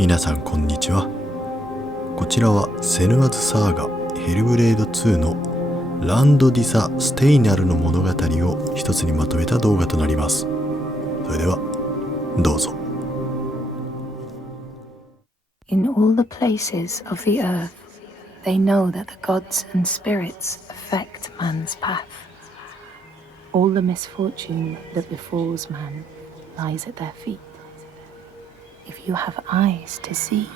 皆さんこんにちは。こちらはセヌアズサーガヘルブレード2のランドディサステイナルの物語を一つにまとめた動画となります。それではどうぞ。 In all the places of the earth, they know that the gods and spirits affect man's path. All the misfortune that befalls man lies at their feet. If you have eyes to see,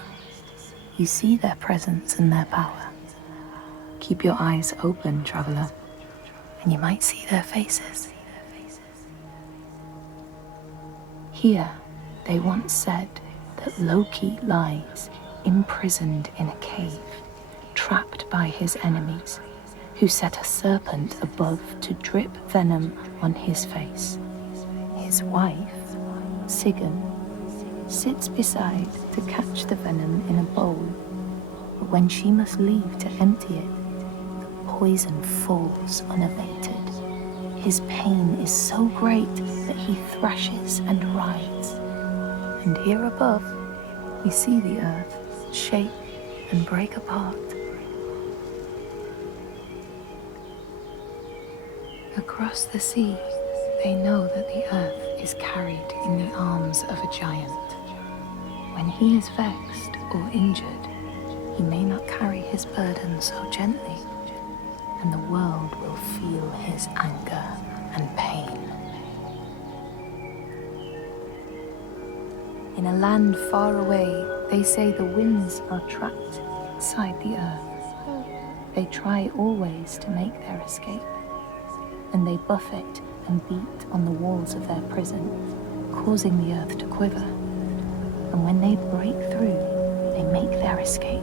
you see their presence and their power. Keep your eyes open, traveler, and you might see their faces. Here, they once said that Loki lies imprisoned in a cave, trapped by his enemies, who set a serpent above to drip venom on his face. His wife, Sigyn, sits beside to catch the venom in a bowl, but when she must leave to empty it, the poison falls unabated. His pain is so great that he thrashes and writhes. And here above, we see the earth shake and break apart. Across the sea, they know that the earth is carried in the arms of a giant. When he is vexed or injured, he may not carry his burden so gently, and the world will feel his anger and pain. In a land far away, they say the winds are trapped inside the earth. They try always to make their escape, and they buffet and beat on the walls of their prison, causing the earth to quiver. And when they break through, they make their escape.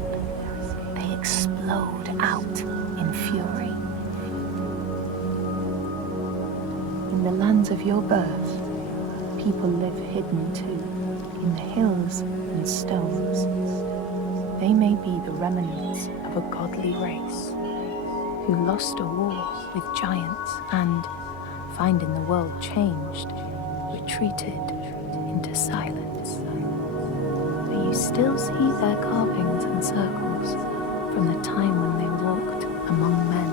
They explode out in fury. In the lands of your birth, people live hidden too, in the hills and stones. They may be the remnants of a godly race who lost a war with giants and, finding the world changed, retreated into silence. But you still see their carvings and circles from the time when they walked among men.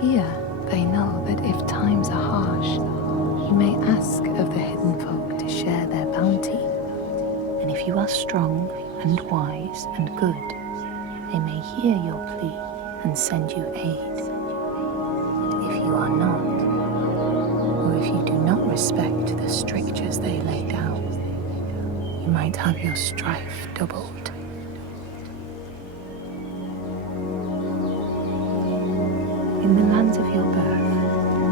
Here, they know that if times are harsh, you may ask of the hidden folk to share their bounty. And if you are strong and wise and good, they may hear your plea and send you aid. But if you are not, or if you do not respect the strictures they lay down, you might have your strife doubled. In the lands of your birth,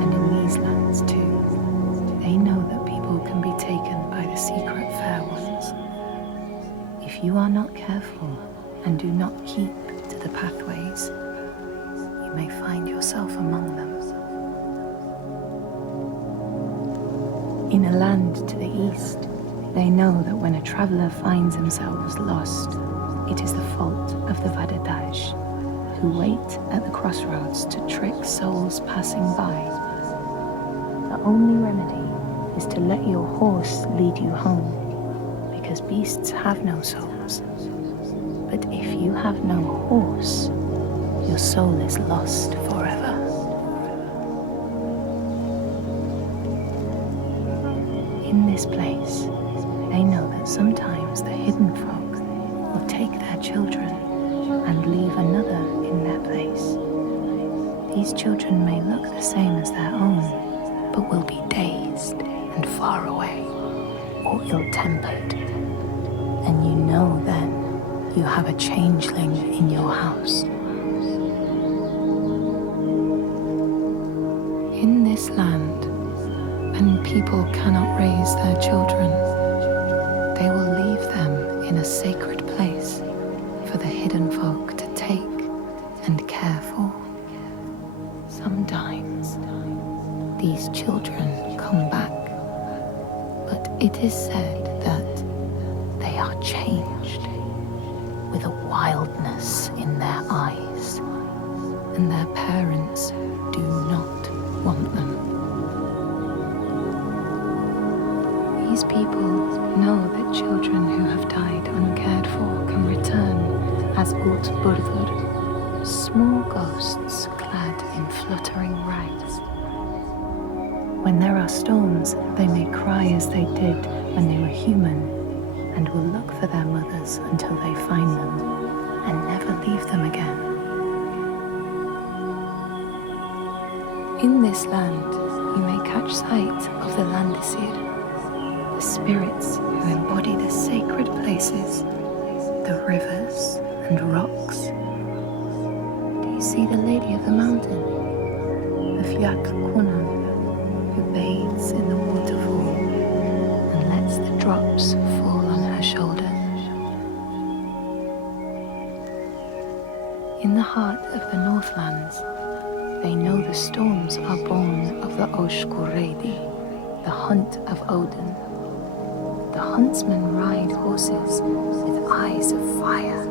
and in these lands too, they know that people can be taken by the secret fair ones. If you are not careful and do not keep to the pathways, you may find yourself among them. In a land to the east, they know that when a traveler finds themselves lost, it is the fault of the Vadadash, who wait at the crossroads to trick souls passing by. The only remedy is to let your horse lead you home, because beasts have no souls. But if you have no horse, your soul is lost forever. In this place, they know that sometimes the hidden folk will take their children and leave another in their place. These children may look the same as their own, but will be dazed and far away, or ill-tempered. And you know then you have a changeling in your house. In this land, when people cannot raise their children, they will leave them in a sacred place for the hidden folk to take and care for. Sometimes these children come back, but it is said that they are changed, with a wildness in their eyes, and their parents do not want them. These people know that children who have died uncared for can return as út burður, small ghosts clad in fluttering rags. When there are storms, they may cry as they did when they were human, and will look for their mothers until they find them, and never leave them again. In this land, you may catch sight of the Landisir, the spirits who embody the sacred places, the rivers and rocks. Do you see the Lady of the Mountain, the Fiak Kunan, who bathes in the waterfall and lets the drops fall on her shoulders? In the heart of the Northlands, they know the storms are born of the Oshkuredi, the hunt of Odin. The huntsmen ride horses with eyes of fire.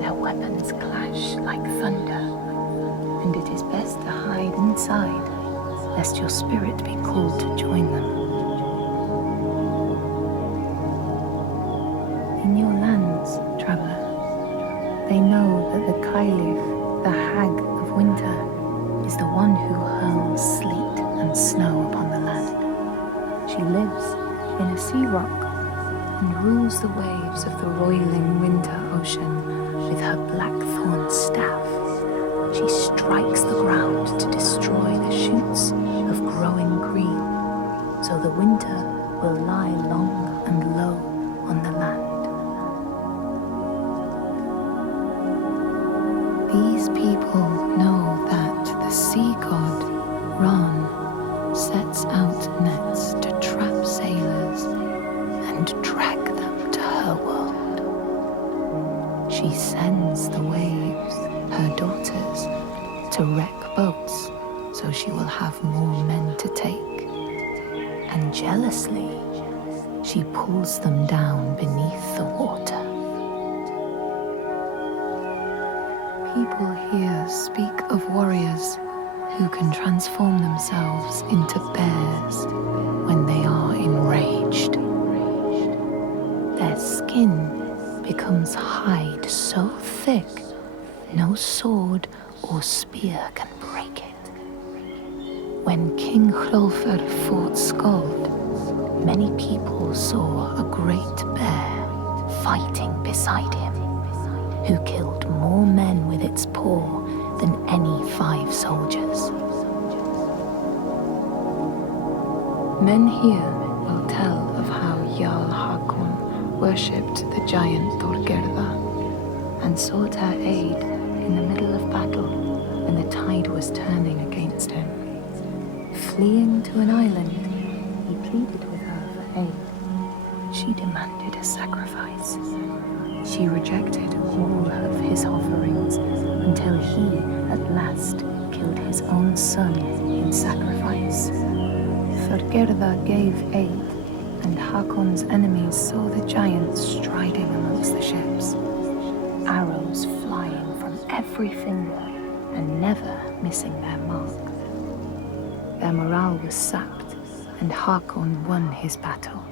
Their weapons clash like thunder, and it is best to hide inside, lest your spirit be called to join them. In your lands, traveler, they know that the Kailif, the hag of winter, is the one who hurls sleet and snow upon the land. She lives in a sea rock and rules the waves of the roiling winter ocean with her blackthorn staff. She strikes the ground to destroy the shoots of growing green, so the winter will lie long and low on the land. These people know that the sea god, Ran, sets out nets to trap sailors and drag them to her world. She sends the waves, her daughters, to wreck boats so she will have more men to take. And jealously, she pulls them down beneath the water. People here speak of warriors who can transform themselves into bears when they are enraged. Their skin becomes hide so thick no sword or spear can break it. When King Hrolfr fought Skald, many people saw a great bear fighting beside him, who killed more men with its paw than any 5 soldiers. Men here will tell of how Jarl Hakon worshipped the giant Thorgerða and sought her aid in the middle of battle when the tide was turning against him. Fleeing to an island, he pleaded with her for aid. She demanded a sacrifice. She rejected all of his offerings until he, at last, killed his own son in sacrifice. Thorgerða gave aid, and Hakon's enemies saw the giants striding amongst the ships, arrows flying from every finger and never missing their mark. Their morale was sapped, and Hakon won his battle.